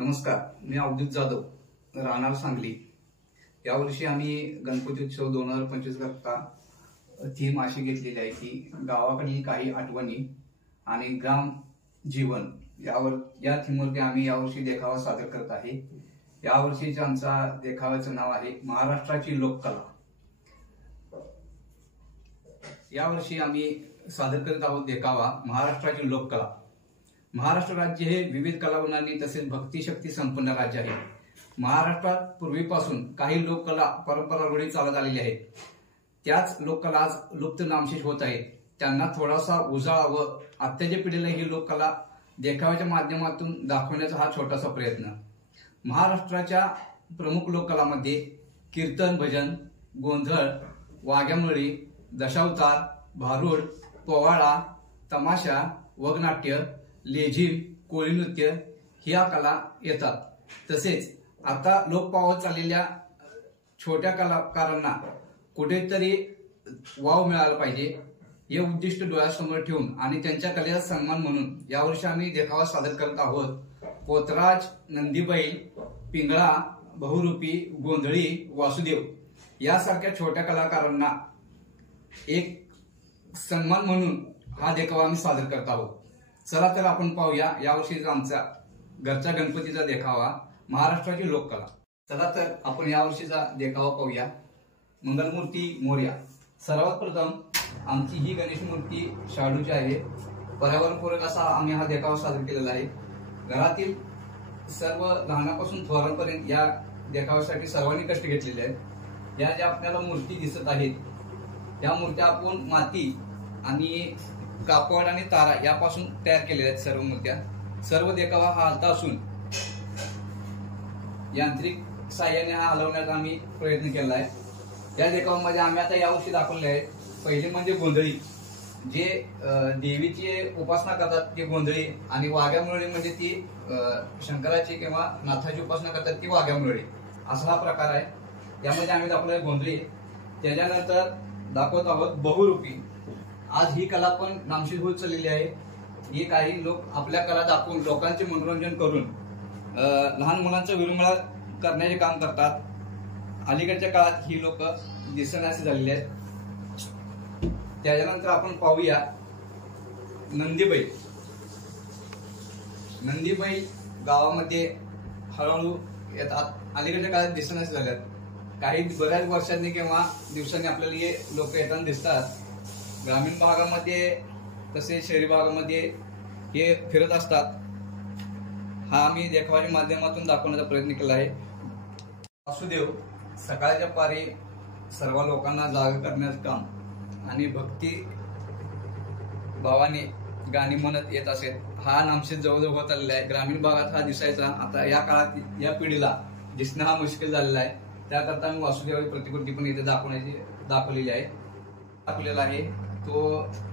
नमस्कार, मी अवधूत जाधव, राहणार सांगली। यावर्षी आम्ही गणपती उत्सव 2025 करता थीम अशी घेतलेली आहे की गावाकडील काही आठवणी आणि ग्राम जीवन या थीमवरती आम्ही यावर्षी देखावा सादर करत आहे। यावर्षीच्या आमचा देखाव्याचं नाव आहे महाराष्ट्राची लोककला। यावर्षी आम्ही सादर करत आहोत देखावा महाराष्ट्राची लोककला। महाराष्ट्र राज्य हे विविध कलागुणांनी तसेच भक्तिशक्ती संपन्न राज्य आहे। महाराष्ट्रात पूर्वीपासून काही लोककला परंपरा रूढी चालत आलेली आहेत। त्याच लोककला आज लुप्त नामशेष होत आहेत। त्यांना थोडासा उजाळा व आत्ताच्या पिढीला ही लोककला देखाव्याच्या माध्यमातून दाखवण्याचा हा छोटासा प्रयत्न। महाराष्ट्राच्या प्रमुख लोककलामध्ये कीर्तन, भजन, गोंधळ, वाघ्यामुरळी, दशावतार, भारुड, पोवाडा, तमाशा, वगनाट्य, लेझिम, कोळी नृत्य ह्या कला येतात। तसेच आता लोप पावत चाललेल्या छोट्या कलाकारांना कुठेतरी वाव मिळाला पाहिजे हे उद्दिष्ट डोळ्यासमोर ठेवून आणि त्यांच्या कलेचा सन्मान म्हणून यावर्षी आम्ही देखावा सादर करत आहोत। पोतराज, नंदीबैल, पिंगळा, बहुरूपी, गोंधळी, वासुदेव यासारख्या छोट्या कलाकारांना एक सन्मान म्हणून हा देखावा आम्ही सादर करत आहोत। चला तर आपण पाहूया यावर्षीचा आमचा घरच्या गणपतीचा देखावा महाराष्ट्राची लोककला। चला तर आपण यावर्षीचा देखावा पाहूया। मंगलमूर्ती मोरया। सर्वात प्रथम आमची ही गणेश मूर्ती शाडूची आहे। पर्यावरणपूरक असा आम्ही हा देखावा सादर केलेला आहे। घरातील सर्व लहानापासून थोरांपर्यंत या देखाव्यासाठी सर्वांनी कष्ट घेतलेले आहेत। या ज्या आपल्याला मूर्ती दिसत आहेत या मूर्त्या आपण माती आणि कापड आणि तारा यापासून तयार केलेल्या आहेत। सर्व मूर्त्या, सर्व देखावा हा हलता असून यांत्रिक साह्याने हा हलवण्याचा आम्ही प्रयत्न केला आहे। या देखावामध्ये आम्ही आता यावर्षी दाखवले आहे। पहिले म्हणजे गोंधळी, जे देवीची उपासना करतात ती गोंधळी, आणि वाघ्यामुरळी म्हणजे ती शंकराची किंवा नाथाची उपासना करतात ती वाघ्यामुरळी, असा हा प्रकार आहे। यामध्ये आम्ही दाखवले गोंधळी। त्याच्यानंतर दाखवत आहोत बहुरूपी। आज ही कला पण नामशेष होत चाललेली आहे। ही काही लोक आपल्या कला दाखवून लोकांचे मनोरंजन करून लहान मुलांचा विरंगुळा करण्याचे काम करतात। अलीकडच्या काळात ही लोक दिसण्यास झालेली आहेत। त्याच्यानंतर आपण पाहूया नंदीबैल। नंदीबैल गावामध्ये हळूहळू येतात, अलीकडच्या काळात दिसण्यास झाल्यात। काही बऱ्याच वर्षांनी किंवा दिवसांनी आपल्याला हे लोक येताना दिसतात। ग्रामीण भागामध्ये तसेच शहरी भागामध्ये हे फिरत असतात। हा आम्ही देखाव्याच्या माध्यमातून दाखवण्याचा प्रयत्न केला आहे। वासुदेव सकाळच्या पारी सर्व लोकांना जाग करण्याचं काम आणि भक्ती भावाने गाणी म्हणत येत असेल। हा नामशेष जवळजवळ होत आलेला आहे। ग्रामीण भागात हा दिसायचा, आता या काळात या पिढीला दिसणं हा मुश्किल झालेला आहे। त्याकरता आम्ही वासुदेवाची प्रतिकृती पण इथे दाखवलेली आहे। दाखवलेला आहे तो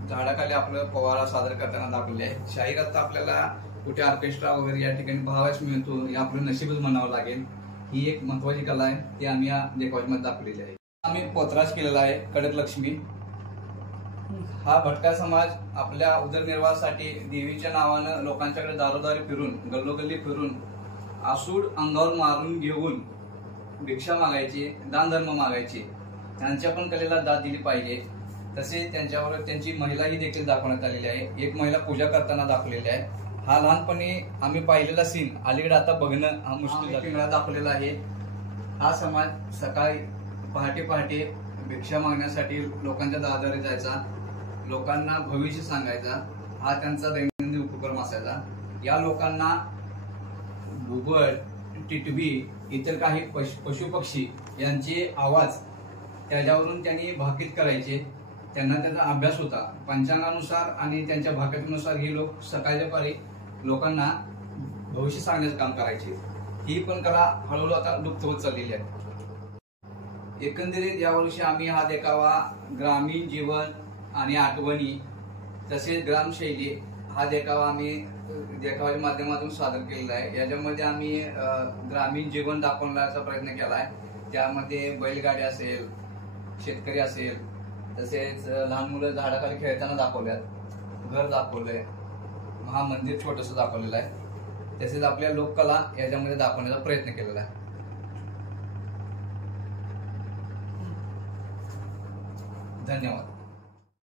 झाडाखाली आपलं पोवाडा सादर करताना दाखवले आहे। शाहीर आता आपल्याला कुठे ऑर्केस्ट्रा वगैरे या ठिकाणी पाहावयास मिळतो, हे आपलं नशीबच म्हणावं लागेल। ही एक महत्वाची कला आहे, ती आम्ही या देखाव्यामध्ये दाखवलेली आहे। आम्ही पोतराज केलेला आहे, कडक लक्ष्मी। हा भटका समाज आपल्या उदरनिर्वाहासाठी देवीच्या नावानं लोकांच्याकडे दारोदारी फिरून, गल्लोगल्ली फिरून आसूड अंगावर मारून घेऊन भिक्षा मागायची, दानधर्म मागायची। त्यांच्या पण कलेला दाद दिली पाहिजे। तसेच त्यांच्यावर त्यांची महिलाही देखील दाखवण्यात आलेली आहे। एक महिला पूजा करताना दाखवलेली आहे। हा लहानपणी आम्ही पाहिलेला सीन अलीकडे आता बघणं हा मुश्किल पिंगळा दाखवलेला आहे। हा समाज सकाळी पहाटे पहाटे भिक्षा मागण्यासाठी लोकांच्या दारादारी जायचा, लोकांना भविष्य सांगायचा। हा त्यांचा दैनंदिन उपक्रम असायचा। या लोकांना घुबड, टिटवी, इतर काही पशु पक्षी यांचे आवाज त्याच्यावरून त्यांनी भाकीत करायचे। त्यांना त्याचा अभ्यास होता पंचांगानुसार आणि त्यांच्या भाकतीनुसार हे लोक सकाळच्या पारी लोकांना भविष्य सांगण्याचं काम करायचे। ही पण कला हळूहळू आता लुप्त होत चाललेली आहे। एकंदरीत यावर्षी आम्ही हा देखावा ग्रामीण जीवन आणि आठवणी तसेच ग्रामशैली हा देखावा आम्ही देखाव्याच्या माध्यमातून सादर केलेला आहे। याच्यामध्ये आम्ही ग्रामीण जीवन दाखवण्याचा प्रयत्न केला आहे। त्यामध्ये बैलगाडी असेल, शेतकरी असेल, तसेच लहान मुलं झाडाखाली खेळताना दाखवल्यात, घर दाखवलंय, हा मंदिर छोटस दाखवलेलं आहे। तसेच आपल्या लोककला याच्यामध्ये दाखवण्याचा प्रयत्न केलेला आहे. धन्यवाद.